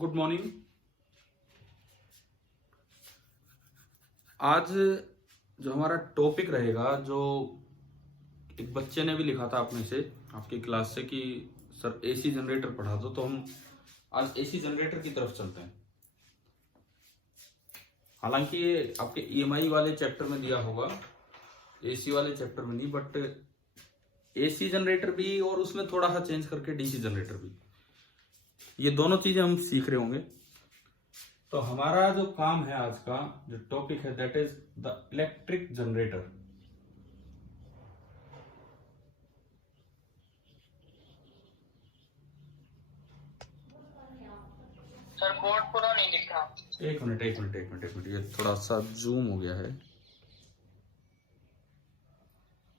Good morning. आज जो हमारा टॉपिक रहेगा, जो एक बच्चे ने भी लिखा था आप में से, आपकी क्लास से, कि सर एसी जनरेटर पढ़ा दो, तो हम आज एसी जनरेटर की तरफ चलते हैं। हालांकि ये आपके ईएमआई वाले चैप्टर में दिया होगा, एसी वाले चैप्टर में नहीं, बट एसी जनरेटर भी और उसमें थोड़ा सा चेंज करके डीसी जनरेटर भी, ये दोनों चीजें हम सीख रहे होंगे। तो हमारा जो काम है, आज का जो टॉपिक है, that is the electric generator. Sir board पूरा नहीं दिख रहा। एक मिनट, ये थोड़ा सा जूम हो गया है।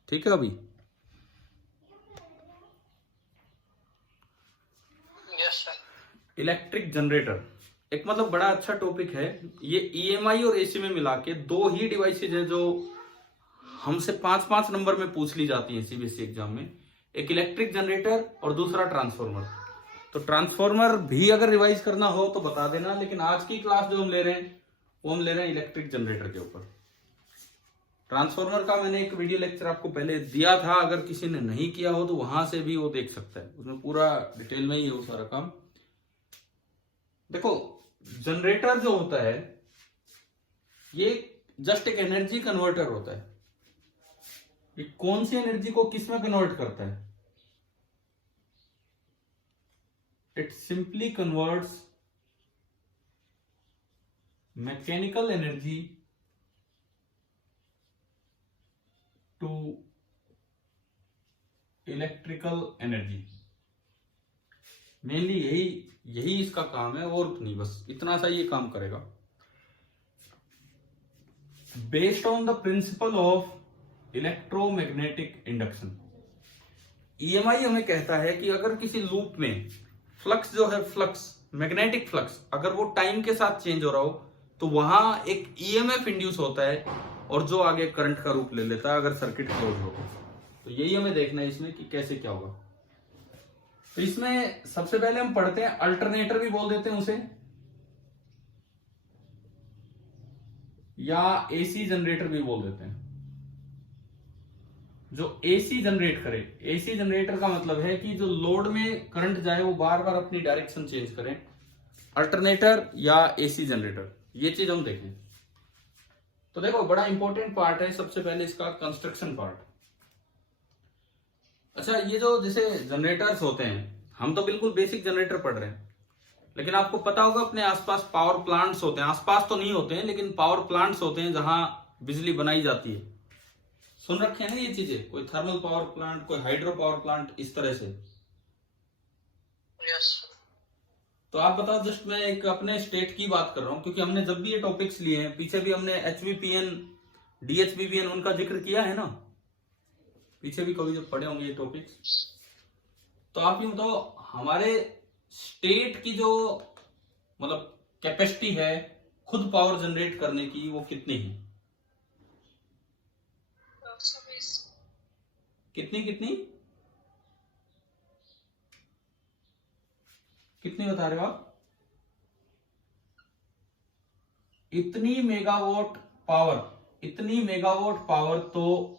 ठीक है, अभी यस सर। इलेक्ट्रिक जनरेटर एक मतलब बड़ा अच्छा टॉपिक है। ये ईएमआई और एसी में मिला के दो ही डिवाइसेज है जो हमसे 5-5 नंबर में पूछ ली जाती है सीबीएसई एग्जाम में। एक इलेक्ट्रिक जनरेटर और दूसरा ट्रांसफॉर्मर। तो ट्रांसफॉर्मर भी अगर रिवाइज करना हो तो बता देना, लेकिन आज की क्लास जो हम ले रहे हैं वो हम ले रहे हैं इलेक्ट्रिक जनरेटर के ऊपर। ट्रांसफॉर्मर का मैंने एक वीडियो लेक्चर आपको पहले दिया था, अगर किसी ने नहीं किया हो तो वहां से भी वो देख सकता है, उसमें पूरा डिटेल में ही है वो सारा काम। देखो, जनरेटर जो होता है ये जस्ट एक एनर्जी कन्वर्टर होता है। ये कौन सी एनर्जी को किस में कन्वर्ट करता है? It simply converts mechanical energy to electrical energy. Mainly यही इसका काम है, और नहीं, बस इतना सा ये काम करेगा। Based on the principle of electromagnetic induction. EMI हमें कहता है कि अगर किसी लूप में फ्लक्स जो है, फ्लक्स मैग्नेटिक फ्लक्स, अगर वो टाइम के साथ चेंज हो रहा हो तो वहां एक ईएमएफ इंड्यूस होता है, और जो आगे करंट का रूप ले लेता है अगर सर्किट क्लोज हो। तो यही हमें देखना है इसमें कि कैसे क्या होगा। तो इसमें सबसे पहले हम पढ़ते हैं, अल्टरनेटर भी बोल देते हैं उसे, या एसी जनरेटर भी बोल देते हैं। जो एसी जनरेट करे, एसी जनरेटर का मतलब है कि जो लोड में करंट जाए वो बार बार अपनी डायरेक्शन चेंज करें। अल्टरनेटर या एसी जनरेटर, ये चीज हम देखें। तो देखो, बड़ा इंपॉर्टेंट पार्ट है सबसे पहले इसका कंस्ट्रक्शन पार्ट। अच्छा, ये जो जैसे जनरेटर्स होते हैं, हम तो बिल्कुल बेसिक जनरेटर पढ़ रहे हैं, लेकिन आपको पता होगा अपने आसपास पावर प्लांट्स होते हैं। आसपास तो नहीं होते हैं, लेकिन पावर प्लांट्स होते हैं जहां बिजली बनाई जाती है। सुन रखे हैं ना ये चीजें, कोई थर्मल पावर प्लांट, कोई हाइड्रो पावर प्लांट, इस तरह से। यस। तो आप बताओ, जस्ट मैं एक अपने स्टेट की बात कर रहा हूं, क्योंकि हमने जब भी ये टॉपिक्स लिए हैं, पीछे भी हमने एचवीपीएन, डीएचबीबीएन, उनका जिक्र किया है ना, पीछे भी कभी जब पढ़े होंगे ये टॉपिक्स। तो आप ये बताओ, हमारे स्टेट की जो मतलब कैपेसिटी है खुद पावर जनरेट करने की, वो कितनी है? कितनी कितनी कितनी बता रहे हो आप? इतनी मेगावाट पावर। इतनी मेगावाट पावर तो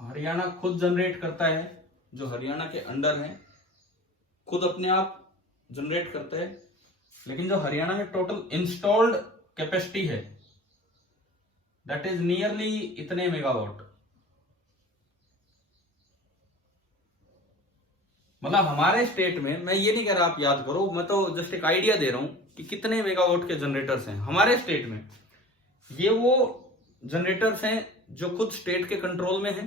हरियाणा खुद जनरेट करता है, जो हरियाणा के अंडर है, खुद अपने आप जनरेट करता है। लेकिन जो हरियाणा में टोटल इंस्टॉल्ड कैपेसिटी है, दैट इज नियरली इतने मेगावाट। मतलब हमारे स्टेट में, मैं ये नहीं कह रहा आप याद करो, मैं तो जस्ट एक आइडिया दे रहा हूं कि कितने मेगावाट के जनरेटर्स हैं हमारे स्टेट में। ये वो जनरेटर्स हैं जो खुद स्टेट के कंट्रोल में हैं,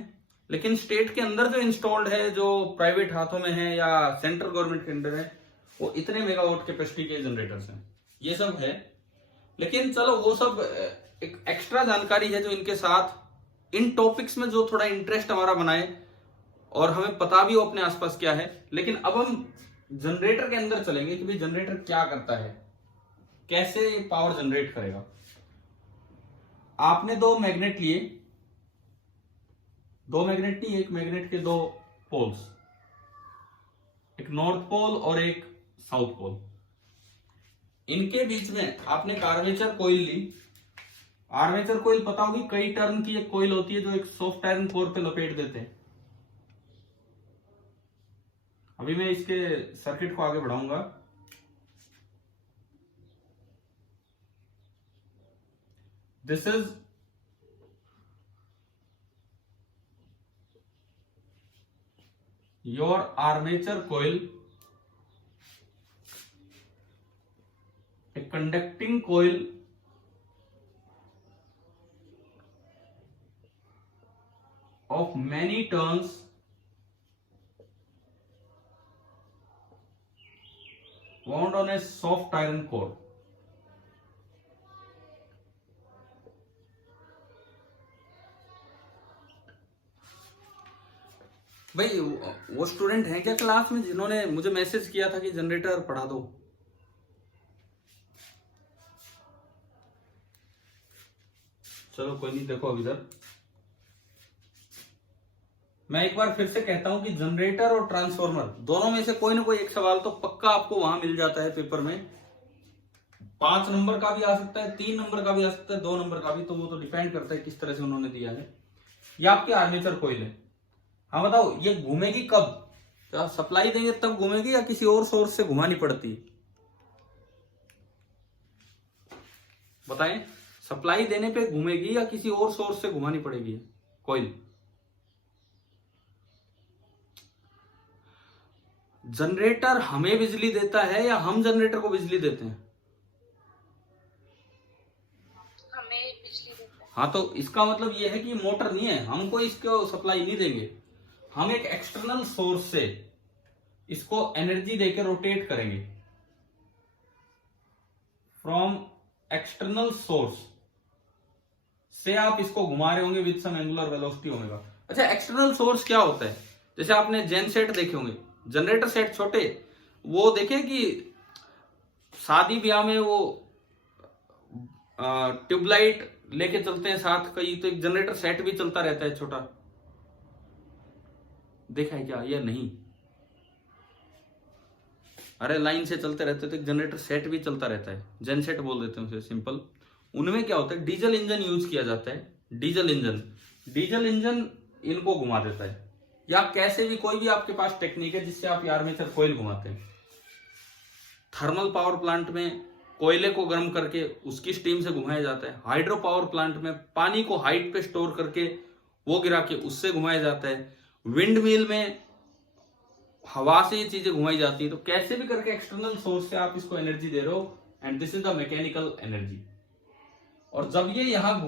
लेकिन स्टेट के अंदर जो इंस्टॉल्ड है, जो प्राइवेट हाथों में है या सेंट्रल गवर्नमेंट के अंदर है, वो इतने मेगावाट कैपेसिटी के जनरेटर्स हैं। ये सब है, लेकिन चलो वो सब एक एक्स्ट्रा जानकारी है जो इनके साथ इन टॉपिक्स में जो थोड़ा इंटरेस्ट हमारा बनाए और हमें पता भी हो अपने आसपास क्या है। लेकिन अब हम जनरेटर के अंदर चलेंगे कि भाई जनरेटर क्या करता है, कैसे पावर जनरेट करेगा। आपने दो मैग्नेट लिए, दो मैग्नेट नहीं, एक मैग्नेट के दो पोल्स, एक नॉर्थ पोल और एक साउथ पोल। इनके बीच में आपने एक आर्मेचर कॉइल ली। आर्मेचर कॉइल पता होगी, कई टर्न की एक कॉइल होती है जो एक सॉफ्ट आयरन कोर पे लपेट देते हैं। अभी मैं इसके सर्किट को आगे बढ़ाऊंगा। This is your armature coil, a conducting coil of many turns wound on a soft iron core। भाई वो स्टूडेंट हैं क्या क्लास में जिन्होंने मुझे मैसेज किया था कि जनरेटर पढ़ा दो? चलो कोई नहीं, देखो अब इधर मैं एक बार फिर से कहता हूं कि जनरेटर और ट्रांसफार्मर दोनों में से कोई ना कोई एक सवाल तो पक्का आपको वहां मिल जाता है पेपर में। 5 नंबर का भी आ सकता है, 3 नंबर का भी आ सकता है, 2 नंबर का भी, तो वो तो डिपेंड करता है किस तरह से उन्होंने दिया है। ये आपकी आर्मेचर कॉइल है। हाँ बताओ, ये घूमेगी कब? क्या सप्लाई देंगे तब घूमेगी या किसी और सोर्स से घुमानी पड़ती? बताएं, सप्लाई देने पे घूमेगी या किसी और सोर्स से घुमानी पड़ेगी कॉइल? जनरेटर हमें बिजली देता है या हम जनरेटर को बिजली देते हैं? हमें बिजली देता है। हाँ, तो इसका मतलब यह है कि मोटर नहीं है, हमको इसको सप्लाई नहीं देंगे। हम एक एक्सटर्नल सोर्स से इसको एनर्जी देकर रोटेट करेंगे। फ्रॉम एक्सटर्नल सोर्स से आप इसको घुमा रहे होंगे with some angular velocity omega. अच्छा, एक्सटर्नल सोर्स क्या होता है? जैसे आपने जेन सेट देखे होंगे, जनरेटर सेट छोटे, वो देखे कि शादी ब्याह में वो ट्यूबलाइट लेके चलते हैं साथ, कई तो एक जनरेटर सेट भी चलता रहता है छोटा, देखा है क्या? या नहीं? अरे लाइन से चलते रहते तो एक जनरेटर सेट भी चलता रहता है, जेन सेट बोल देते हैं उसे सिंपल। उनमें क्या होता है, डीजल इंजन यूज किया जाता है। डीजल इंजन इनको घुमा देता है, या कैसे भी कोई भी आपके पास टेक्निक है जिससे आप आर्मेचर कॉइल घुमाते हैं। थर्मल पावर प्लांट में कोयले को गर्म करके उसकी स्टीम से घुमाया जाता है। हाइड्रो पावर प्लांट में पानी को हाइट पे स्टोर करके वो गिरा के उससे घुमाया जाता है। विंड मिल में हवा से ये चीजें घुमाई जाती है। तो कैसे भी करके एक्सटर्नल सोर्स से आप इसको एनर्जी दे रहे हो, and this is the mechanical energy. और जब ये यहां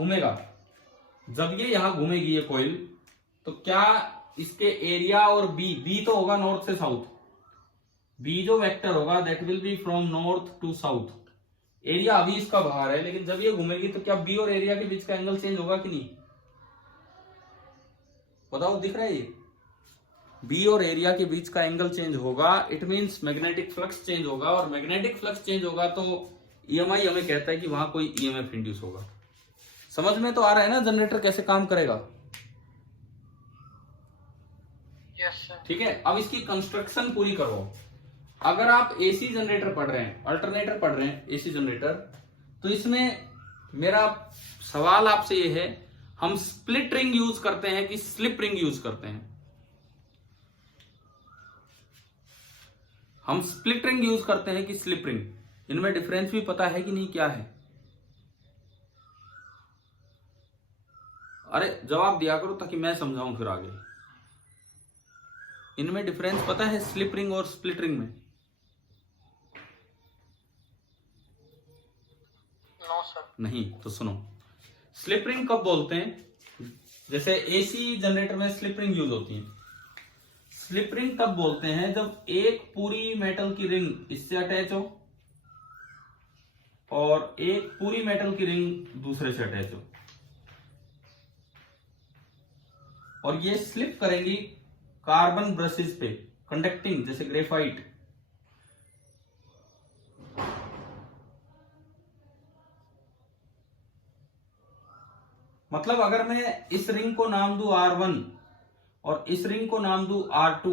घूमेगी ये कॉइल, तो क्या इसके एरिया और बी तो होगा नॉर्थ से साउथ, बी जो वेक्टर होगा that will be from north to south. Area अभी इसका बाहर है, लेकिन जब ये घूमेगी तो क्या बी और एरिया के बीच का एंगल चेंज होगा कि नहीं? बताओ, दिख रहा है ये? बी और एरिया के बीच का एंगल चेंज होगा, it means magnetic flux change होगा, और मैग्नेटिक फ्लक्स चेंज होगा तो ईएमआई हमें कहता है कि वहां कोई ईएमएफ इंड्यूस होगा। समझ में तो आ रहा है ना जनरेटर कैसे काम करेगा? Yes sir. ठीक है, अब इसकी कंस्ट्रक्शन पूरी करो। अगर आप एसी जनरेटर पढ़ रहे हैं, अल्टरनेटर पढ़ रहे हैं, एसी जनरेटर, तो इसमें मेरा सवाल आपसे ये है, हम स्प्लिट रिंग यूज करते हैं कि स्लिप रिंग यूज करते हैं? हम स्प्लिट रिंग यूज करते हैं कि स्लिप रिंग? इनमें डिफरेंस भी पता है कि नहीं, क्या है? अरे जवाब दिया करो ताकि मैं समझाऊं फिर आगे। इनमें डिफरेंस पता है स्लिप रिंग और स्प्लिट रिंग में? No sir. नहीं, तो सुनो। स्लिप रिंग कब बोलते हैं? जैसे एसी जनरेटर में स्लिप रिंग यूज होती है। स्लिप रिंग तब बोलते हैं जब एक पूरी मेटल की रिंग इससे अटैच हो और एक पूरी मेटल की रिंग दूसरे से अटैच हो, और ये स्लिप करेंगी कार्बन ब्रशेस पे, कंडक्टिंग, जैसे ग्रेफाइट। मतलब अगर मैं इस रिंग को नाम दूं R1 और इस रिंग को नाम दूं R2,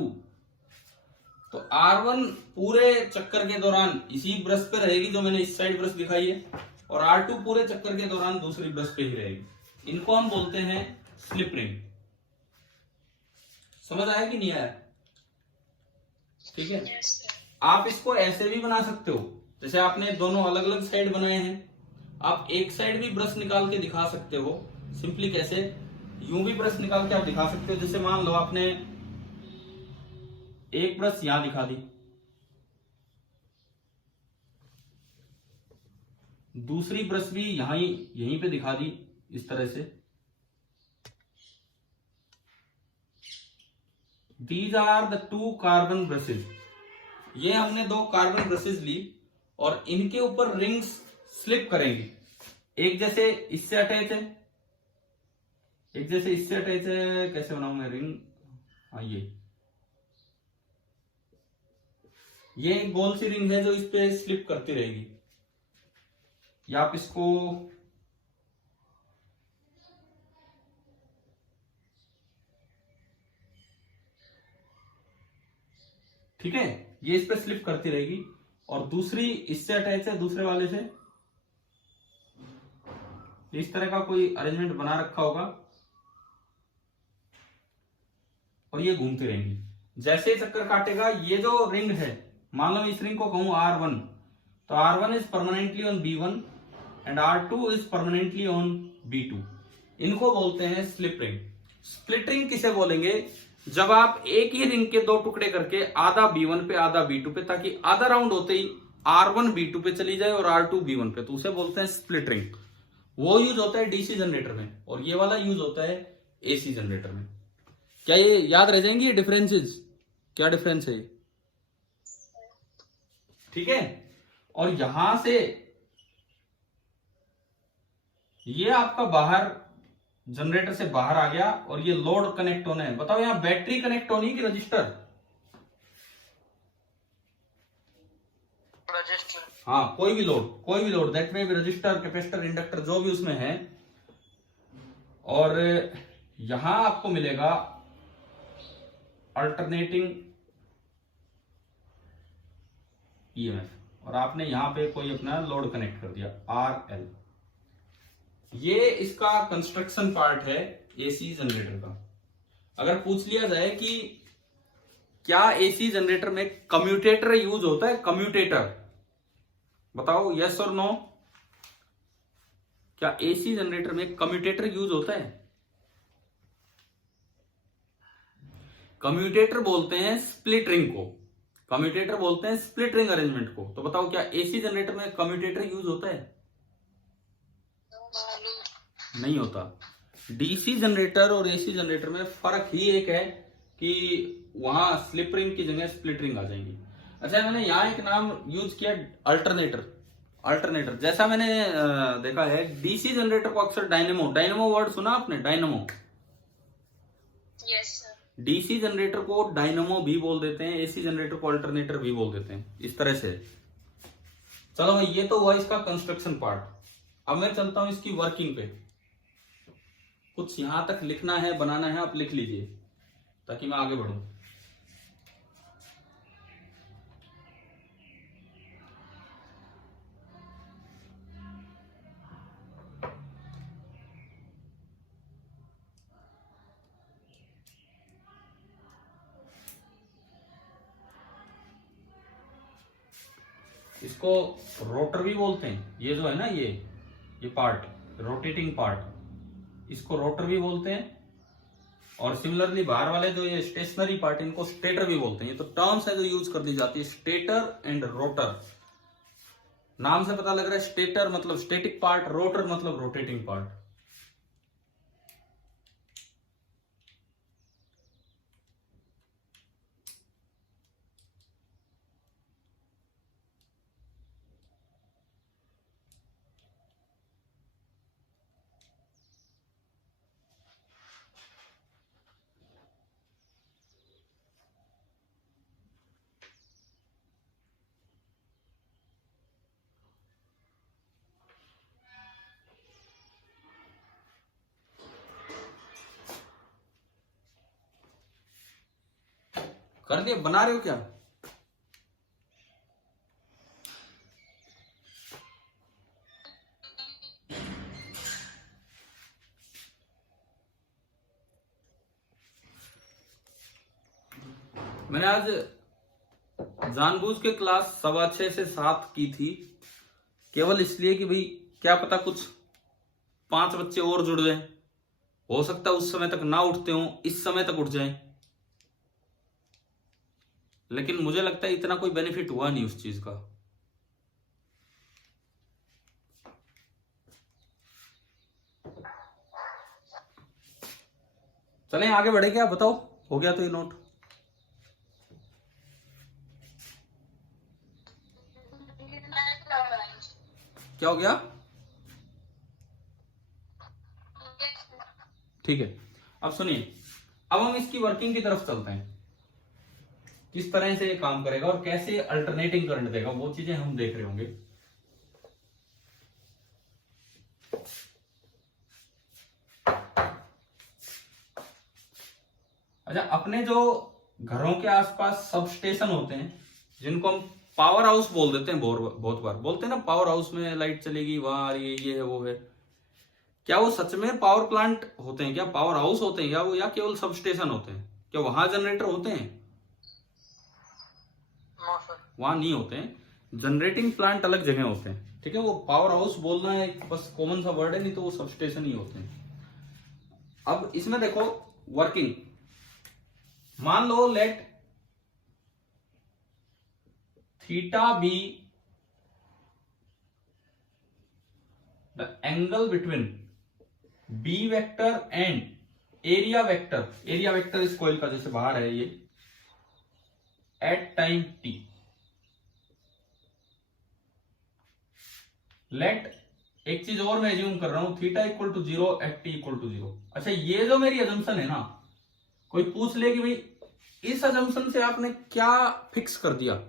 तो R1 पूरे चक्कर के दौरान इसी ब्रश पे रहेगी जो मैंने इस साइड ब्रश दिखाई है, और R2 पूरे चक्कर के दौरान दूसरी ब्रश पे ही रहेगी। इनको हम बोलते हैं स्लिप रिंग। समझ आया कि नहीं आया? ठीक है। Yes sir. आप इसको ऐसे भी बना सकते हो, जैसे आपने दोनों अलग अलग साइड बनाए हैं, आप एक साइड भी ब्रश निकाल के दिखा सकते हो। सिंपली कैसे? यूं भी ब्रश निकाल के आप दिखा सकते हो। जैसे मान लो आपने एक ब्रश यहां दिखा दी, दूसरी ब्रश भी यहीं पे दिखा दी इस तरह से। These are the two carbon brushes. ये हमने दो कार्बन ब्रशेज ली और इनके ऊपर रिंग्स स्लिप करेंगे। एक जैसे इससे अटैच है, एक जैसे इससे अटैच है। कैसे बनाऊं मैं रिंग? हाँ, ये एक गोल सी रिंग है जो इस पे स्लिप करती रहेगी। या आप इसको ठीक है, ये इस पे स्लिप करती रहेगी। और दूसरी इससे अटैच है, दूसरे वाले से इस तरह का कोई अरेंजमेंट बना रखा होगा और ये घूमती रहेंगी। जैसे ही चक्कर काटेगा, ये जो रिंग है, मान लो इस रिंग को कहूं R1, तो R1 is permanently on B1 and R2 is permanently on B2। इनको बोलते हैं स्लिप रिंग। स्प्लिट रिंग किसे बोलेंगे? जब आप एक ही रिंग के दो टुकड़े करके आधा B1 पे आधा B2 पे, ताकि आधा राउंड होते ही R1 B2 पे चली जाए और R2 B1 पे, तो उसे बोलते हैं स्प्लिट रिंग। वो यूज होता है डीसी जनरेटर में, और ये वाला यूज होता है एसी जनरेटर में। क्या ये याद रह जाएंगी ये डिफरेंसेस? क्या डिफरेंस है? ठीक है। और यहां से ये आपका बाहर जनरेटर से बाहर आ गया और ये लोड कनेक्ट होना है। बताओ यहां बैटरी कनेक्ट होनी है कि रजिस्टर? रजिस्टर। हाँ, कोई भी लोड दैट में भी रजिस्टर, कैपेसिटर, इंडक्टर जो भी उसमें है। और यहां आपको मिलेगा अल्टरनेटिंग ईएमएफ, और आपने यहां पे कोई अपना लोड कनेक्ट कर दिया RL। ये इसका कंस्ट्रक्शन पार्ट है एसी जनरेटर का। अगर पूछ लिया जाए कि क्या एसी जनरेटर में कम्यूटेटर यूज होता है? कम्यूटेटर बताओ, यस और नो। क्या एसी जनरेटर में कम्यूटेटर यूज होता है? कम्यूटेटर बोलते हैं स्प्लिट रिंग को, कम्यूटेटर बोलते हैं स्प्लिट रिंग अरेंजमेंट को। तो बताओ क्या एसी जनरेटर में कम्यूटेटर यूज होता है? नहीं होता। डीसी जनरेटर और एसी जनरेटर में फर्क ही एक है कि वहां स्लिप रिंग की जगह स्प्लिट रिंग आ जाएंगी। अच्छा, मैंने यहां एक नाम यूज किया अल्टरनेटर। जैसा मैंने देखा है, डीसी जनरेटर को अक्सर डायनेमो वर्ड सुना आपने? Dynamo. Yes sir. DC generator को डायनेमो भी बोल देते हैं, एसी जनरेटर को अल्टरनेटर भी बोल देते हैं, इस तरह से। चलो भाई, ये तो हुआ इसका कंस्ट्रक्शन पार्ट। अब मैं चलता हूं इसकी वर्किंग पे। कुछ यहां तक लिखना है, बनाना है, आप लिख लीजिए ताकि मैं आगे बढ़ूं। इसको रोटर भी बोलते हैं। ये जो है ना, ये पार्ट, रोटेटिंग पार्ट, इसको रोटर भी बोलते हैं। और सिमिलरली बाहर वाले जो ये स्टेशनरी पार्ट, इनको स्टेटर भी बोलते हैं। ये तो टर्म्स है जो यूज कर दी जाती है, स्टेटर एंड रोटर। नाम से पता लग रहा है, स्टेटर मतलब स्टेटिक पार्ट, रोटर मतलब रोटेटिंग पार्ट। कर दिया? बना रहे हो क्या? मैंने आज जानबूझ के क्लास 6:15 से 7 की थी, केवल इसलिए कि भाई क्या पता कुछ 5 बच्चे और जुड़ जाएं। हो सकता है उस समय तक ना उठते हो, इस समय तक उठ जाएं। लेकिन मुझे लगता है इतना कोई बेनिफिट हुआ नहीं उस चीज का। चलें आगे बढ़े क्या? बताओ, हो गया तो ये नोट? क्या हो गया? ठीक है, अब सुनिए, अब हम इसकी वर्किंग की तरफ चलते हैं। किस तरह से ये काम करेगा और कैसे अल्टरनेटिंग करंट देगा, वो चीजें हम देख रहे होंगे। अच्छा, अपने जो घरों के आसपास सब स्टेशन होते हैं, जिनको हम पावर हाउस बोल देते हैं, बहुत बार बोलते हैं ना, पावर हाउस में लाइट चलेगी, वहां ये है वो है। क्या वो सच में पावर प्लांट होते हैं? क्या पावर हाउस होते हैं? क्या वो, या केवल सब स्टेशन होते हैं? क्या वहां जनरेटर होते हैं? No sir. वहां नहीं होते हैं। जनरेटिंग प्लांट अलग जगह होते हैं, ठीक है। वो पावर हाउस बोलना है बस कॉमन सा वर्ड है, नहीं तो वो सब स्टेशन ही होते हैं। अब इसमें देखो वर्किंग, मान लो let theta be the angle between B vector and area vector. Area vector इस कॉइल का जैसे बाहर है ये, एट टाइम टी। लेट, एक चीज और मैं एज्यूम कर रहा हूं, theta equal to 0 at T equal to 0। अच्छा, ये जो मेरी अजम्पशन है ना, कोई पूछ ले कि भाई इस अजम्पशन से आपने क्या फिक्स कर दिया,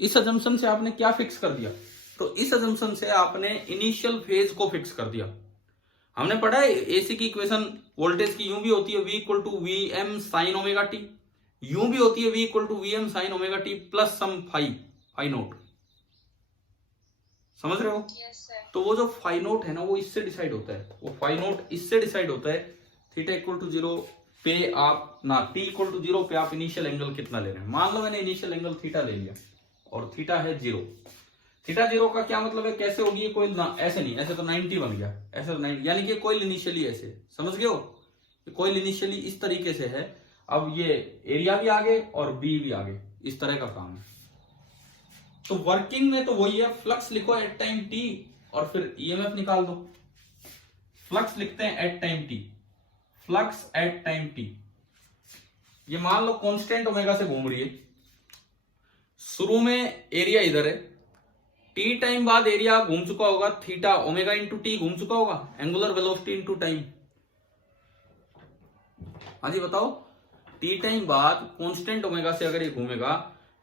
इस अजम्पशन से आपने क्या फिक्स कर दिया, तो इस अजम्पशन से आपने इनिशियल फेज को फिक्स कर दिया। हमने पढ़ा है एसी की इक्वेशन वोल्टेज की यूं भी होती है, V equal to V M sine omega T, यूं भी होती है V equal to V M sine omega T plus some phi naught. समझ रहे हो? Yes sir. तो वो जो फाई नोट है ना, वो इससे डिसाइड होता है, वो फाई नोट इससे डिसाइड होता है। थीटा इक्वल टू 0 पे आप ना, टी इक्वल टू 0 पे आप इनिशियल एंगल कितना ले रहे हैं। मान लो मैंने इनिशियल एंगल थीटा ले लिया और थीटा है 0। थीटा 0 का क्या मतलब है? कैसे होगी ये कोइल ना, ऐसे नहीं, ऐसे तो 90 बन गया, ऐसे तो 90, यानी कि कोइल इनिशियली ऐसे, समझ गए हो? कोइल इनिशियली इस तरीके से है। अब ये एरिया भी आगे और बी भी आगे, इस तरह का काम है। तो वर्किंग में तो वही है, फ्लक्स लिखो एट टाइम टी और फिर ईएमएफ निकाल दो। फ्लक्स लिखते हैं at time t, flux at time t. ये मान लो कांस्टेंट ओमेगा से घूम रही है, शुरू में एरिया इधर है, टी टाइम बाद एरिया घूम चुका होगा, थीटा ओमेगा इंटू टी घूम चुका होगा, एंगुलर वेलोसिटी इंटू टाइम। हाँ जी बताओ, टी टाइम बाद कांस्टेंट ओमेगा से अगर ये घूमेगा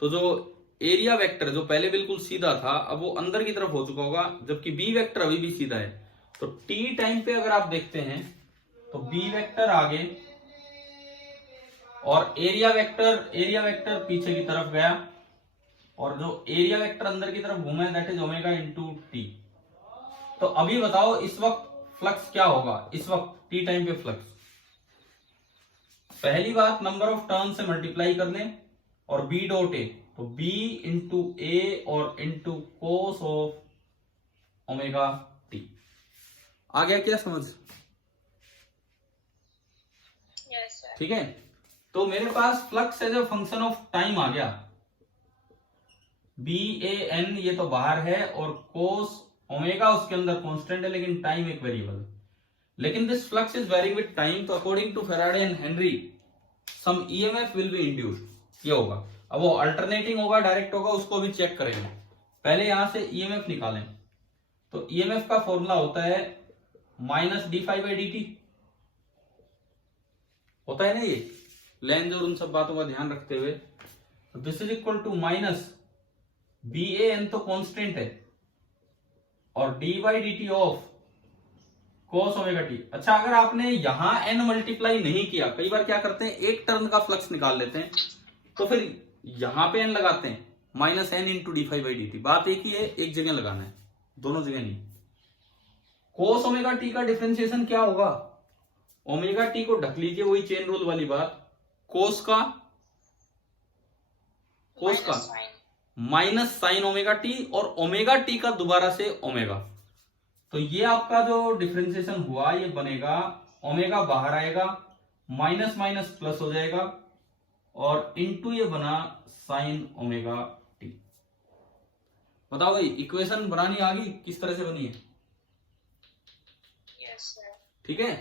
तो जो एरिया वेक्टर जो पहले बिल्कुल सीधा था, अब वो अंदर की तरफ हो चुका होगा, जबकि बी वेक्टर अभी भी सीधा है। तो टी टाइम पे अगर आप देखते हैं तो बी वेक्टर आगे और एरिया वेक्टर पीछे की तरफ गया, और जो एरिया वेक्टर अंदर की तरफ घूमा है that is omega into T. तो अभी बताओ इस वक्त फ्लक्स क्या होगा? इस वक्त टी टाइम पे फ्लक्स, पहली बात नंबर ऑफ टर्न से मल्टीप्लाई कर लें और बी डॉट ए, तो बी इंटू ए और into cos of omega T. आ गया क्या समझ? Yes sir. ठीक है, तो मेरे पास flux as a function of time आ गया, बी ए एन ये तो बाहर है और कोस ओमेगा उसके अंदर कांस्टेंट है, लेकिन टाइम एक वेरिएबल। लेकिन this flux is varying with time, तो according to Faraday and Henry some EMF will be induced. ये होगा, अब वो अल्टरनेटिंग होगा डायरेक्ट होगा, उसको भी चेक करेंगे। पहले यहां से ईएमएफ निकालें, तो ईएमएफ का फॉर्मूला होता है minus d phi by d t, होता है ना ये लेंज और उन सब बातों का ध्यान रखते हुए। This is equal to minus b a n तो कांस्टेंट है और d by d t of cos omega t. अच्छा, अगर आपने यहां एन मल्टीप्लाई नहीं किया, कई बार क्या करते हैं एक टर्न का फ्लक्स निकाल लेते हैं, तो फिर यहां पे एन लगाते हैं, minus n into d phi by d t. बात एक ही है, एक जगह लगाना है, दोनों जगह नहीं। कोस ओमेगा टी का डिफरेंशिएशन क्या होगा? ओमेगा टी को ढक लीजिए, वही चेन रूल वाली बात, कोस का कोस का Minus sine. Minus sign omega T और ओमेगा टी का दोबारा से ओमेगा। तो ये आपका जो डिफरेंशिएशन हुआ ये बनेगा, ओमेगा बाहर आएगा, माइनस माइनस प्लस हो जाएगा और इनटू ये बना साइन ओमेगा टी। बताओ भाई इक्वेशन बनानी आ गई, किस तरह से बनी है? Yes, sir. ठीक है।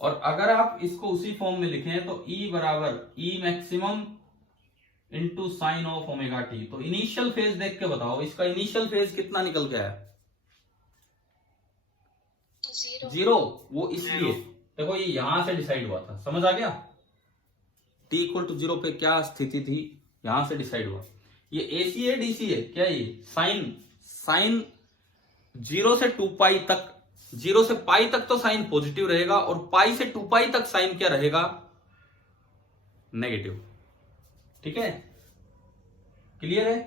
और अगर आप इसको उसी फॉर्म में लिखें तो E बराबर ई maximum into sine of omega T. तो इनिशियल फेज देख के बताओ इसका इनिशियल फेज कितना निकल के आया? 0. 0। वो इसलिए देखो ये यहां से डिसाइड हुआ था, समझ आ गया? t इक्वल टू 0 पे क्या स्थिति थी, यहां से डिसाइड हुआ। ये एसी है डीसी है क्या? ये साइन 0 से 2 पाई तक, 0 से पाई तक तो साइन पॉजिटिव रहेगा और पाई से 2 पाई तक साइन क्या रहेगा? नेगेटिव। ठीक है, क्लियर है?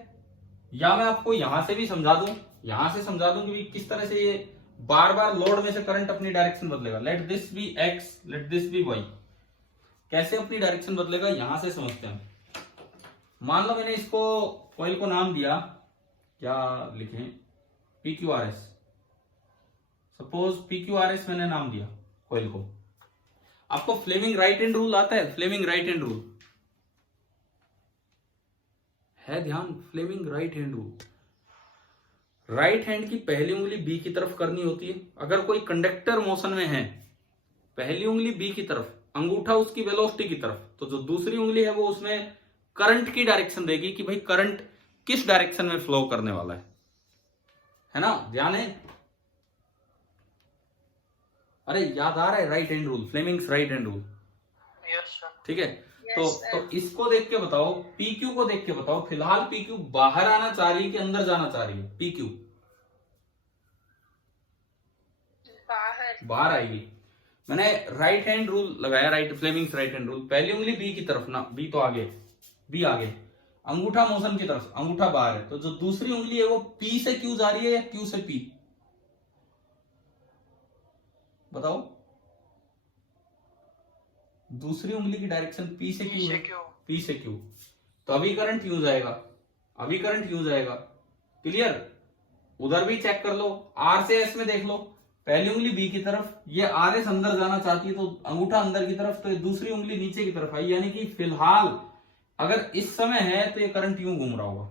या मैं आपको यहां से भी समझा दूं, यहां से समझा दूं कि किस तरह से ये बार बार लोड में से करंट अपनी डायरेक्शन बदलेगा। Let this be x, let this be y. कैसे अपनी डायरेक्शन बदलेगा यहां से समझते हैं। मान लो मैंने इसको कॉइल को नाम दिया, क्या लिखें? PQRS। सपोज PQRS मैंने नाम दिया कॉइल को। आपको फ्लेमिंग राइट हैंड रूल आता है? फ्लेमिंग राइट हैंड रूल है, ध्यान, Fleming right hand rule. Right hand की पहली उंगली बी की तरफ करनी होती है। अगर कोई कंडक्टर मोशन में है, पहली उंगली बी की तरफ, अंगूठा उसकी वेलोसिटी की तरफ, तो जो दूसरी उंगली है वो उसमें करंट की डायरेक्शन देगी कि भाई करंट किस डायरेक्शन में फ्लो करने वाला है ना? ध्यान है? अरे याद आ रहा है right hand rule, Fleming's right hand rule. ठीक है, तो इसको देख के बताओ, PQ को देख के बताओ, फिलहाल PQ बाहर आना चाह रही है कि अंदर जाना चाह रही है? PQ बाहर आएगी। मैंने राइट हैंड रूल लगाया, right Fleming's right hand rule. पहली उंगली बी की तरफ ना, बी तो आगे, बी आगे, अंगूठा मोशन की तरफ, अंगूठा बाहर है। तो जो दूसरी उंगली है वो P से Q जा रही है या Q से P? बताओ, दूसरी उंगली की डायरेक्शन P से Q है, P से Q। तो अभी करंट यूज आएगा, अभी करंट यूज आएगा। क्लियर? उधर भी चेक कर लो, R से S में देख लो, पहली उंगली बी की तरफ, ये RS अंदर जाना चाहती है तो अंगूठा अंदर की तरफ, तो दूसरी उंगली नीचे की तरफ आई। यानी कि फिलहाल अगर इस समय है तो ये करंट यूं घूम रहा होगा,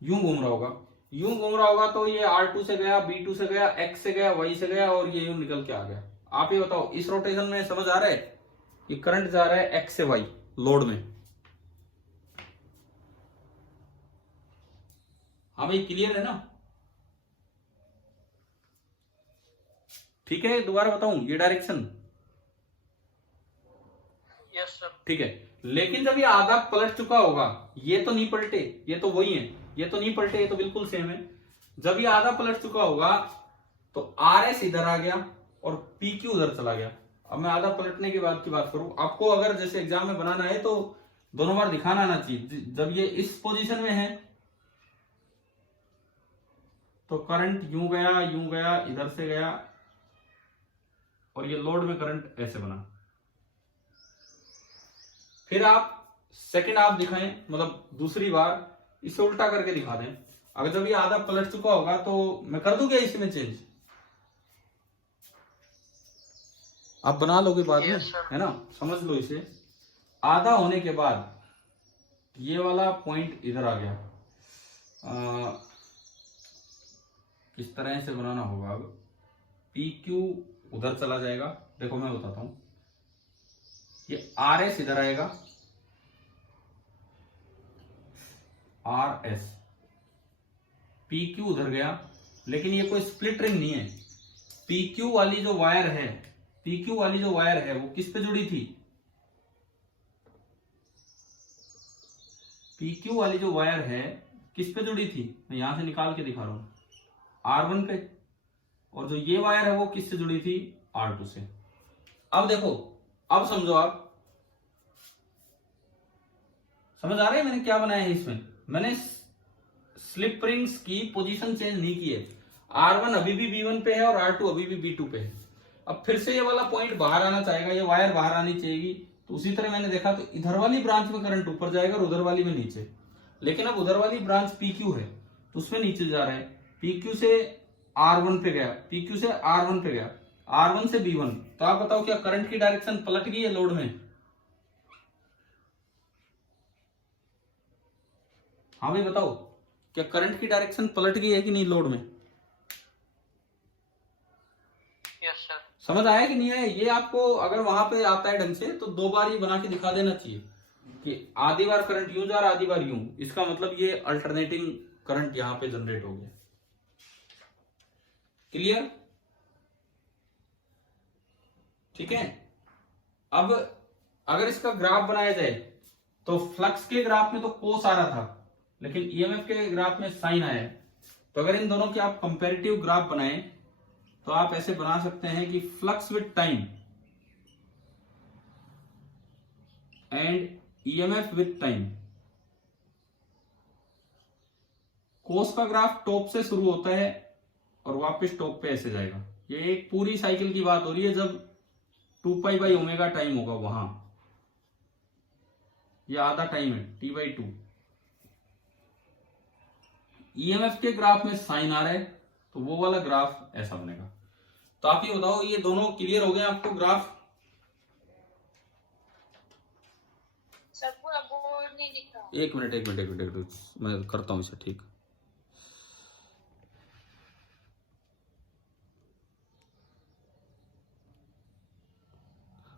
यूं घूम रहा होगा, यूं घूम रहा होगा। तो ये R2 से गया, B2 से गया, X से गया, Y से गया और ये यूं निकल के आ गया। आप ये बताओ इस रोटेशन में समझ आ रहा है? ये करंट जा रहा है X से Y लोड में। हाँ भाई, क्लियर है ना? ठीक है, दोबारा बताऊं ये डायरेक्शन? Yes sir. ठीक है, लेकिन जब ये आधा पलट चुका होगा, ये तो नहीं पलटे, ये तो वही है, ये तो नहीं पलटे, ये तो बिल्कुल सेम है। जब ये आधा पलट चुका होगा तो RS इधर आ गया और PQ उधर चला गया। अब मैं आधा पलटने के बाद की बात करूं, आपको अगर जैसे एग्जाम में बनाना है तो दोनों बार दिखाना आना चाहिए। जब ये इस पोजीशन में है तो करंट यूं गया, इधर से गया और ये लोड में करंट ऐसे बना। फिर आप सेकंड हाफ दिखाएं, मतलब दूसरी बार इसे उल्टा करके दिखा दें। अगर जब ये आधा पलट चुका होगा तो मैं कर दूं क्या इसमें चेंज? आप बना लोगे बाद में, है ना? समझ लो इसे। आधा होने के बाद ये वाला पॉइंट इधर आ गया। किस तरह से बनाना होगा? अब PQ उधर चला जाएगा, देखो मैं बताता हूं। ये RS इधर आएगा, RS, PQ उधर गया, लेकिन ये कोई स्प्लिट रिंग नहीं है। PQ वाली जो वायर है, PQ वाली जो वायर है वो किस पे जुड़ी थी? PQ वाली जो वायर है किस पे जुड़ी थी? मैं यहां से निकाल के दिखा रहा हूं, R1 पे। और जो ये वायर है वो किससे जुड़ी थी? R2 से। अब देखो, अब समझो, आप समझ आ रहा है मैंने क्या बनाया है इसमें? मैंने स्लिप रिंग्स की पोजीशन चेंज नहीं की है। R1 अभी भी B1 पे है और R2 अभी भी B2 पे है। अब फिर से ये वाला पॉइंट बाहर आना चाहेगा, ये वायर बाहर आनी चाहिए। तो उसी तरह मैंने देखा तो इधर वाली ब्रांच में करंट ऊपर जाएगा और उधर वाली में नीचे। लेकिन अब उधर वाली ब्रांच PQ है तो उसमें नीचे जा रहा है, PQ से R1 पे गया, PQ से R1 पे गया, R1 से B1। तो आप बताओ क्या करंट की डायरेक्शन पलट गई है लोड में? हाँ भाई बताओ, क्या करंट की डायरेक्शन पलट गई है कि नहीं लोड में? Yes sir. समझ आया कि नहीं आया? ये आपको अगर वहां पे आता है ढंग से तो 2 बार ये बना के दिखा देना चाहिए कि आधी बार करंट यूं जा रहा, आधी बार यूं। इसका मतलब ये अल्टरनेटिंग करंट यहां पे जनरेट हो गया। क्लियर? ठीक है। अब अगर इसका ग्राफ बनाया जाए तो फ्लक्स के ग्राफ में तो कोस आ रहा था, लेकिन ईएमएफ के ग्राफ में साइन आया है। तो अगर इन दोनों के आप कंपैरेटिव ग्राफ बनाएं तो आप ऐसे बना सकते हैं कि flux with time and EMF with time. Cos का ग्राफ टॉप से शुरू होता है और वापस टॉप पे ऐसे जाएगा। ये एक पूरी साइकिल की बात हो रही है जब 2π/ω टाइम होगा वहां। ये आधा टाइम है T/2। ईएमएफ के ग्राफ में साइन आ रहा है तो वो वाला ग्राफ ऐसा बनेगा। तो आप ये बताओ, ये दोनों क्लियर हो गए आपको ग्राफ? सर पूरा बोर्ड नहीं दिख रहा। एक मिनट, मैं करता हूं इसे ठीक।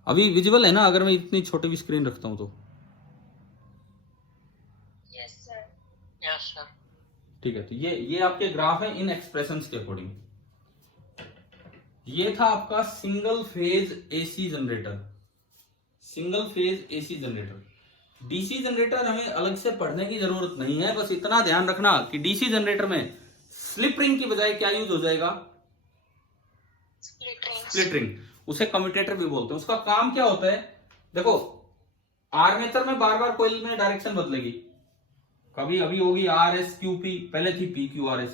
अभी विजिबल है ना अगर मैं इतनी छोटी भी स्क्रीन रखता हूं तो? Yes sir. Yes sir. ठीक है। तो ये आपके ग्राफ है इन एक्सप्रेशंस के अकॉर्डिंग। ये था आपका single phase AC generator. Single phase AC generator. DC generator हमें अलग से पढ़ने की जरूरत नहीं है, बस इतना ध्यान रखना कि डीसी जनरेटर में स्लिप रिंग की बजाय क्या यूज हो जाएगा? Split ring. उसे कम्यूटेटर भी बोलते हैं। उसका काम क्या होता है? देखो, आर्मेचर में बार बार कोयल में डायरेक्शन बदलेगी। कभी अभी होगी RSQP, पहले थी PQRS।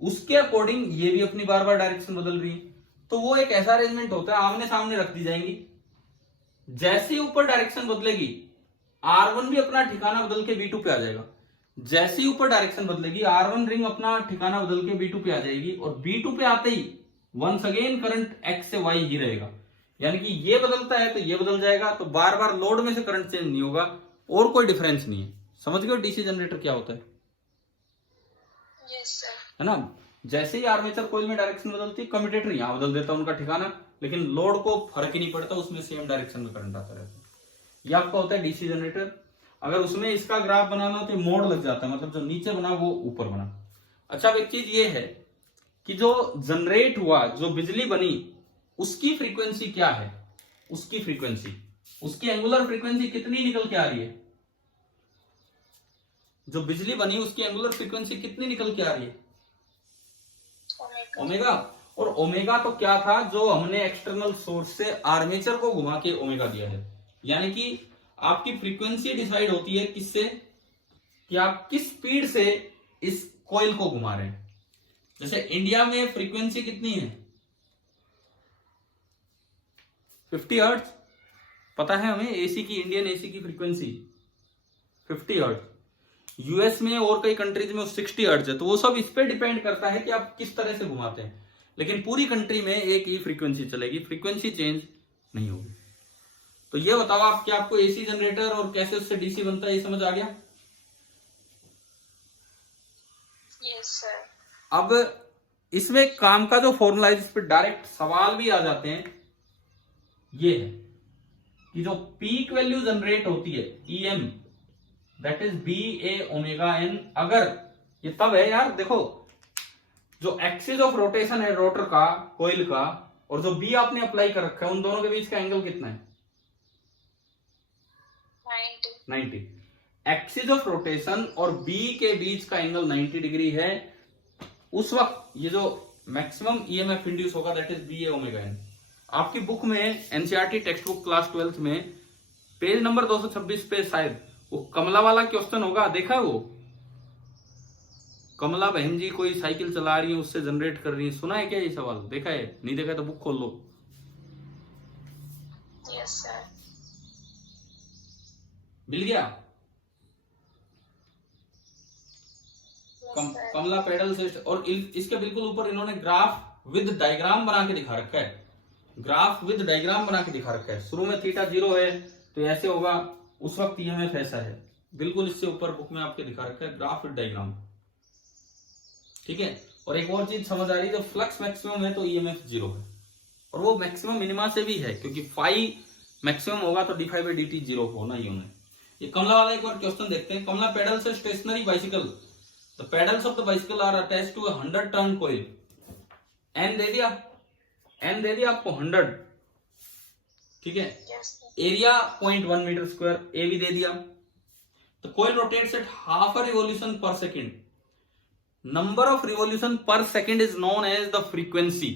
उसके अकॉर्डिंग ये भी अपनी बार बार डायरेक्शन बदल रही है। तो वो एक ऐसा अरेंजमेंट होता है, आमने सामने रख दी जाएंगी। जैसे ही ऊपर डायरेक्शन बदलेगी R1 भी अपना ठिकाना बदल के B2 पे आ जाएगा। जैसे ही ऊपर डायरेक्शन बदलेगी R1 रिंग अपना ठिकाना बदल के B2 पे आ जाएगी, और B2 पे आते ही वंस अगेन करंट X से Y ही रहेगा। यानी कि ये बदलता है तो ये बदल जाएगा, तो बार बार लोड में से करंट चेंज नहीं होगा और कोई डिफरेंस नहीं है। समझ गए डीसी जनरेटर क्या होता है? Yes sir. है ना? जैसे ही आर्मेचर कोयल में डायरेक्शन बदलती है, कम्यूटेटर यहां बदल देता है उनका ठिकाना, लेकिन लोड को फर्क ही नहीं पड़ता, उसमें सेम डायरेक्शन में करंट आता रहता है। ये आपका होता है डीसी जनरेटर। अगर उसमें इसका ग्राफ बनाना तो मोड़ लग जाता है, मतलब जो नीचे बना वो ऊपर बना। अच्छा, अब एक चीज ये है कि जो जनरेट हुआ, जो बिजली बनी, उसकी फ्रीक्वेंसी क्या है? उसकी फ्रीक्वेंसी, उसकी एंगुलर फ्रीक्वेंसी कितनी निकल के आ रही है? जो बिजली बनी उसकी एंगुलर फ्रीक्वेंसी कितनी निकल के आ रही है? ओमेगा। और ओमेगा तो क्या था, जो हमने एक्सटर्नल सोर्स से आर्मेचर को घुमा के ओमेगा दिया है। यानी कि आपकी फ्रीक्वेंसी डिसाइड होती है किससे? कि आप किस स्पीड से इस कॉइल को घुमा रहे हैं। जैसे इंडिया में फ्रीक्वेंसी कितनी है? 50 हर्ट्ज। पता है हमें एसी की, इंडियन एसी की फ्रीक्वेंसी 50 हर्ट्ज। यूएस में और कई कंट्रीज में 60 हर्ट्ज है। तो वो सब इस पे डिपेंड करता है कि आप किस तरह से घुमाते हैं, लेकिन पूरी कंट्री में एक ही फ्रीक्वेंसी चलेगी, फ्रीक्वेंसी चेंज नहीं होगी। तो ये बताओ आप कि आपको एसी जनरेटर और कैसे उससे डीसी बनता है, ये समझ आ गया? Yes sir. अब इसमें काम का जो फॉर्मूला है, जिस पे डायरेक्ट सवाल भी आ जाते हैं, ये है कि जो पीक वैल्यू जनरेट होती है EM, दैट इज BA⍵N। अगर ये तब है यार, देखो जो एक्सिस ऑफ रोटेशन है रोटर का, कोइल का, और जो B आपने अप्लाई कर रखा है, उन दोनों के बीच का एंगल कितना है? 90। एक्सिस ऑफ रोटेशन और B के बीच का एंगल 90 डिग्री है। उस वक्त ये जो मैक्सिमम EMF इंड्यूस होगा, दैट इज BA⍵N। आपकी बुक में, NCERT text book class 12th में पेज नंबर 226 पे शायद वो कमला वाला क्वेश्चन होगा, देखा है वो? कमला बहन जी कोई साइकिल चला रही है, उससे जनरेट कर रही है। सुना है क्या ये सवाल? देखा है? नहीं देखा है तो बुक खोल लो। Yes sir. मिल गया? कमला पेडल से, और इसके बिल्कुल ऊपर इन्होंने ग्राफ विद डायग्राम बना के दिखा रखा है। ग्राफ विद डायग्राम बना के दिखा रखा है। शुरू में थीटा 0 है तो ऐसे होगा, उस वक्त ईएमएफ ऐसा है। बिल्कुल इससे ऊपर बुक में आपके दिखा रखा है ग्राफ विद डायग्राम। ठीक है। और एक और चीज समझ आ रही है, जब फ्लक्स मैक्सिमम है तो ईएमएफ 0 है, और वो मैक्सिमम मिनिमा से भी है, क्योंकि फाई मैक्सिमम होगा तो d phi by d t 0 होना ही होना है। ये कमला वाला एक बार क्वेश्चन देखते हैं। कमला pedals a stationary bicycle. The pedals of the bicycle are attached to a 100 turn coil. N दे दिया, N दे दिया आपको 100, ठीक है। एरिया 0.1 मीटर स्क्वायर, ए भी दे दिया। The coil rotates at half a revolution per second. Number of revolution per second is known as the frequency.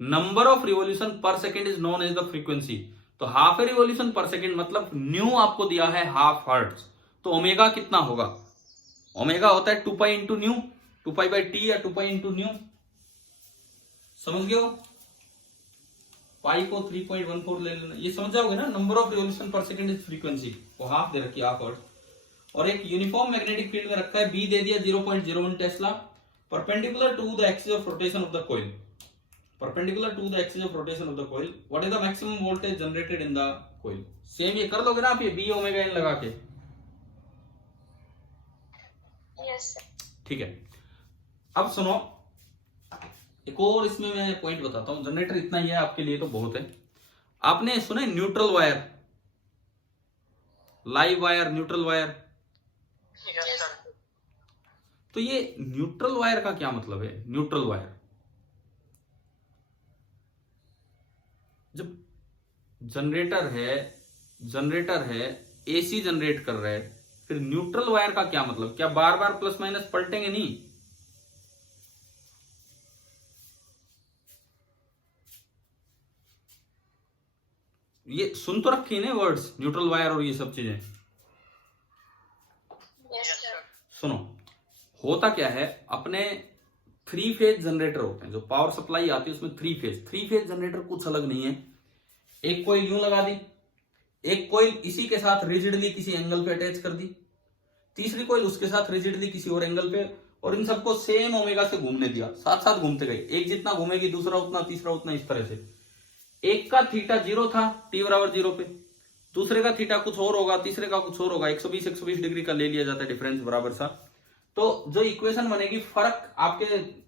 Number of revolution per second is known as the frequency. तो half ए revolution पर second मतलब new आपको दिया है half hertz, तो omega कितना होगा? Omega होता है 2 pi into new, 2 pi by T या 2 पाई इंटू न्यू। समझ गए हो? पाई को 3.14 ले लेना, ये समझ जाओगे ना। नंबर ऑफ रिवॉल्यूशन पर सेकंड इज फ्रीक्वेंसी, वो हाफ दे रखी है, हाफ हर्ट्ज। और एक यूनिफॉर्म मैग्नेटिक फील्ड में रखा है, बी दे दिया 0.01 tesla, perpendicular to the axis of rotation of the coil. Perpendicular to the axis of rotation of the coil. What is the maximum voltage generated in the coil? Same ये कर लोगे ना आप, ये बी ओमेगा एन लगा के। Yes sir. ठीक है। अब सुनो, एक और इसमें मैं पॉइंट बताता हूं। जनरेटर इतना ही है आपके लिए तो बहुत है। आपने सुना neutral wire, live wire, neutral wire? Yes sir. तो ये न्यूट्रल वायर का क्या मतलब है? न्यूट्रल वायर, जब जनरेटर है एसी जनरेट कर रहा है, फिर न्यूट्रल वायर का क्या मतलब? क्या बार बार प्लस माइनस पलटेंगे? नहीं। ये सुन तो रखी है ना वर्ड्स, न्यूट्रल वायर और ये सब चीजें। Yes sir. सुनो, होता क्या है, अपने 3 फेज जनरेटर होते हैं, जो पावर सप्लाई आती है उसमें 3 फेज जनरेटर कुछ अलग नहीं है। एक कोइल यूं लगा दी, एक कोइल इसी के साथ रिजिडली किसी एंगल पे अटैच कर दी, तीसरी कोइल उसके साथ रिजिडली किसी और एंगल पे, और इन सबको सेम ओमेगा से घूमने दिया, साथ साथ घूमते गए। एक जितना घूमेगी दूसरा उतना, तीसरा उतना, इस तरह से। एक का थीटा 0 था, टी बराबर 0 पे, दूसरे का थीटा कुछ और होगा, तीसरे का कुछ और होगा। 120 डिग्री का ले लिया जाता है डिफरेंस बराबर सा। तो जो इक्वेशन बनेगी, फर्क आपके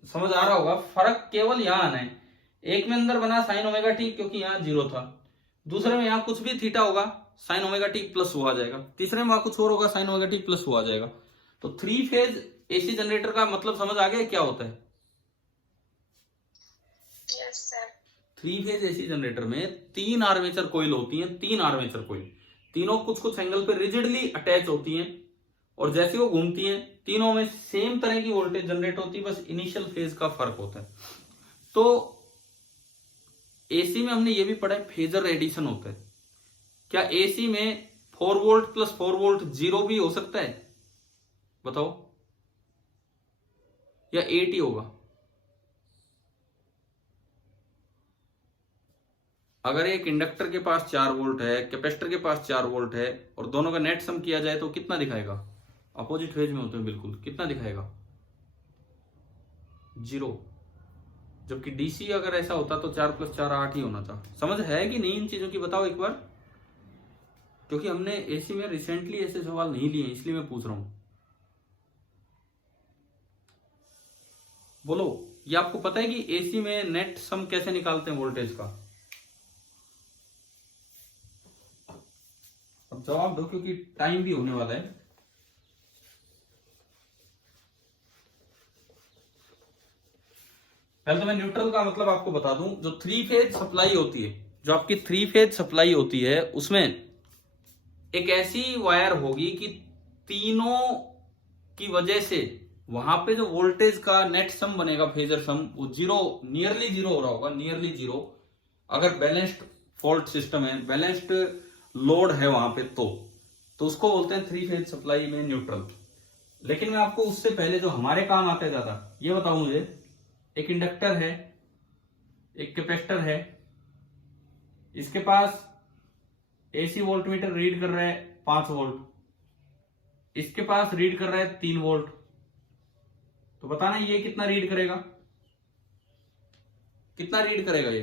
समझ आ रहा होगा, फर्क केवल यहां आना है। एक में अंदर बना साइन ओमेगा टी, क्योंकि यहां 0 था। दूसरे में यहां कुछ भी थीटा होगा, साइन ओमेगा टी प्लस वो आ जाएगा। तीसरे में वहां कुछ और होगा, साइन ओमेगा टी प्लस वो आ जाएगा। तो 3 फेज एसी जनरेटर का मतलब समझ आ गया क्या होता है? Yes sir. 3 phase AC generator में 3 आर्मेचर कॉइल होती हैं, 3 आर्मेचर कॉइल, तीनों कुछ कुछ एंगल पे रिजिडली अटैच होती हैं, और जैसे वो घूमती हैं तीनों में सेम तरह की वोल्टेज जनरेट होती है, बस इनिशियल फेज का फर्क होता है। तो एसी में हमने ये भी पढ़ा है, फेजर एडिशन होता है। क्या एसी में 4 वोल्ट प्लस 4 वोल्ट 0 भी हो सकता है? बताओ, या 8 ही होगा? अगर एक इंडक्टर के पास 4 वोल्ट है, कैपेसिटर के पास 4 वोल्ट है, और दोनों का नेट सम किया जाए तो कितना दिखाएगा? अपोजिट फेज में होते हैं बिल्कुल, कितना दिखाएगा? 0। जबकि डीसी अगर ऐसा होता तो 4 + 4 8 ही होना था। समझ है कि नहीं इन चीजों की? बताओ एक बार, क्योंकि हमने एसी में रिसेंटली ऐसे सवाल नहीं लिए, इसलिए मैं पूछ रहा हूं। बोलो, ये आपको पता है कि एसी में नेट सम कैसे निकालते हैं वोल्टेज का? अब जवाब दो, क्योंकि टाइम भी होने वाला है। पहले तो मैं न्यूट्रल का मतलब आपको बता दूं। जो 3 फेज सप्लाई होती है, जो आपकी 3 फेज सप्लाई होती है, उसमें एक ऐसी वायर होगी कि तीनों की वजह से वहां पे जो वोल्टेज का नेट सम बनेगा, फेजर सम, वो 0, नियरली 0 हो रहा होगा, नियरली 0। अगर बैलेंस्ड फॉल्ट सिस्टम है, बैलेंस्ड लोड है वहां पे, तो उसको बोलते हैं 3 फेज सप्लाई में न्यूट्रल। लेकिन मैं आपको उससे पहले जो हमारे काम आते ज्यादा, ये बताओ मुझे, एक इंडक्टर है, एक कैपेसिटर है, इसके पास एसी वोल्टमीटर रीड कर रहा है 5 वोल्ट, इसके पास रीड कर रहा है 3 वोल्ट, तो बताना ये कितना रीड करेगा, कितना रीड करेगा ये।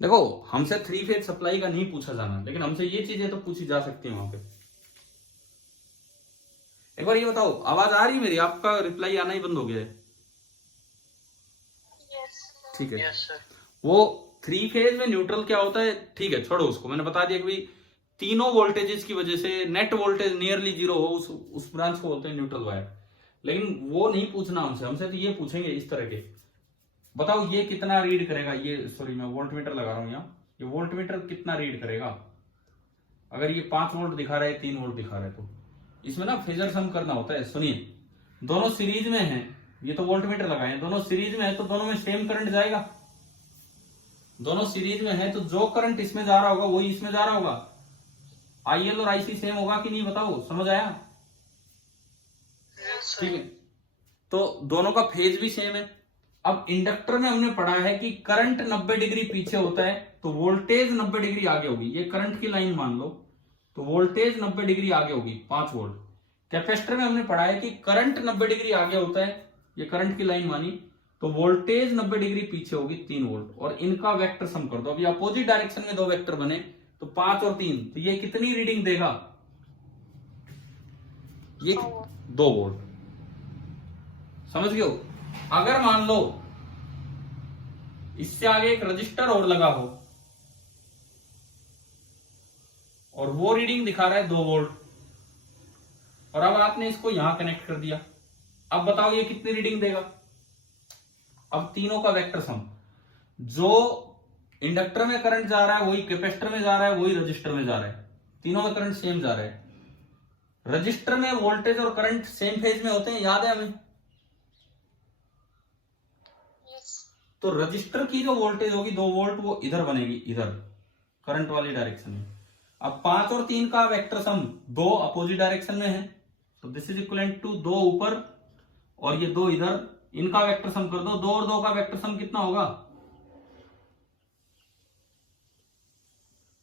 देखो हमसे 3 फेज सप्लाई का नहीं पूछा जाना, लेकिन हमसे ये चीजें तो पूछी जा सकती है वहां पे। एक बार ये बताओ, आवाज आ रही मेरी? आपका रिप्लाई आना ही बंद हो गया है। यस ठीक है। Yes sir. वो 3 फेज में न्यूट्रल क्या होता है, ठीक है छोड़ो उसको, मैंने बता दिया कि भाई तीनों वोल्टेजेस की वजह से नेट वोल्टेज नियरली जीरो हो, उस ब्रांच को बोलते हैं न्यूट्रल वायर। लेकिन वो नहीं पूछना हमसे, हमसे तो ये पूछेंगे इस तरह के, बताओ ये कितना रीड करेगा, ये सॉरी मैं वोल्ट मीटर लगा रहा हूं यहाँ, ये वोल्ट मीटर कितना रीड करेगा। अगर ये 5 वोल्ट दिखा रहा है, 3 वोल्ट दिखा रहा है, तो इसमें ना फेजर सम करना होता है। सुनिए, दोनों सीरीज में है, ये तो वोल्ट मीटर लगाए हैं, दोनों सीरीज में है तो दोनों में सेम करंट जाएगा। दोनों सीरीज में है तो जो करंट इसमें जा रहा होगा वही इसमें जा रहा होगा। आईएल और आईसी सेम होगा कि नहीं, बताओ, समझ आया? यस ठीक सर। है, तो दोनों का फेज भी सेम है। अब इंडक्टर में हमने पढ़ा है कि करंट 90 डिग्री पीछे होता है तो वोल्टेज 90 डिग्री आगे होगी। ये करंट की लाइन मान लो तो वोल्टेज 90 डिग्री आगे होगी, 5 वोल्ट। कैपेसिटर में हमने पढ़ा है कि करंट 90 डिग्री आगे होता है, ये करंट की लाइन मानी, तो वोल्टेज 90 डिग्री पीछे होगी, 3 वोल्ट। और इनका वेक्टर सम कर दो। अभी अपोजिट डायरेक्शन में दो वेक्टर बने तो 5 और 3, तो ये कितनी रीडिंग देगा, ये 2 वोल्ट। समझ गए हो? अगर मान लो इससे आगे एक रजिस्टर और लगा हो और वो रीडिंग दिखा रहा है 2 वोल्ट, और अब आपने इसको यहां कनेक्ट कर दिया, अब बताओ ये कितनी रीडिंग देगा। अब तीनों का वेक्टर सम, जो इंडक्टर में करंट जा रहा है वही कैपेसिटर में जा रहा है, वही रजिस्टर में जा रहा है, तीनों में करंट सेम जा रहा है। रजिस्टर में वोल्टेज और करंट सेम फेज में होते हैं, याद है हमें? यस तो रजिस्टर की जो वोल्टेज होगी 2 वोल्ट, वो इधर बनेगी, इधर करंट वाली डायरेक्शन में। अब 5 और 3 का वेक्टर सम, 2 अपोजिट डायरेक्शन में है तो दिस इज इक्वलेंट टू 2 ऊपर और ये 2 इधर, इनका वेक्टर सम कर दो। 2 और 2 का वेक्टर सम कितना होगा,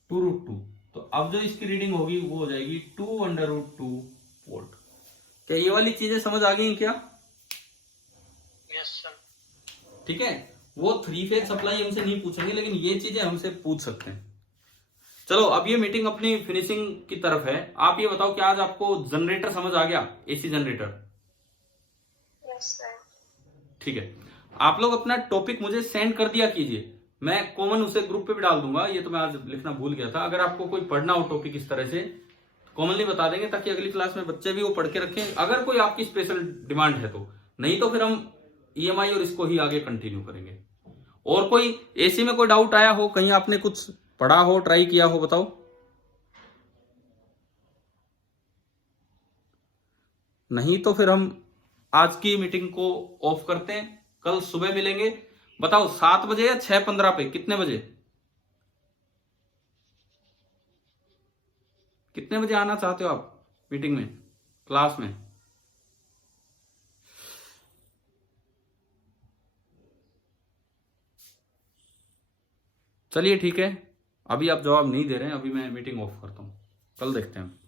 2√2। तो अब जो इसकी रीडिंग होगी वो हो जाएगी 2√2 वोल्ट। क्या ये वाली चीजें समझ आ गई क्या? Yes sir. ठीक है, वो 3 फेज सप्लाई हमसे नहीं पूछेंगे, लेकिन ये चीजें हमसे पूछ सकते हैं। चलो अब ये मीटिंग अपनी फिनिशिंग की तरफ है। आप ये बताओ कि आज आपको जनरेटर समझ आ गया, एसी जनरेटर? यस सर ठीक है, आप लोग अपना टॉपिक मुझे सेंड कर दिया कीजिए, मैं कॉमन उसे ग्रुप पे भी डाल दूंगा। ये तो मैं आज लिखना भूल गया था। अगर आपको कोई पढ़ना हो टॉपिक इस तरह से कॉमनली बता देंगे, ताकि अगली क्लास में बच्चे भी वो पढ़ के रखें, अगर कोई आपकी स्पेशल डिमांड है तो। नहीं तो फिर हम ईएमआई और इसको ही आगे कंटिन्यू करेंगे। और कोई एसी में कोई डाउट आया हो, कहीं आपने कुछ पढ़ा हो, ट्राई किया हो, बताओ। नहीं तो फिर हम आज की मीटिंग को ऑफ करते हैं, कल सुबह मिलेंगे। बताओ 7 बजे या 6:15 पे, कितने बजे, कितने बजे आना चाहते हो आप मीटिंग में, क्लास में? चलिए ठीक है, अभी आप जवाब नहीं दे रहे हैं, अभी मैं मीटिंग ऑफ करता हूं, कल देखते हैं।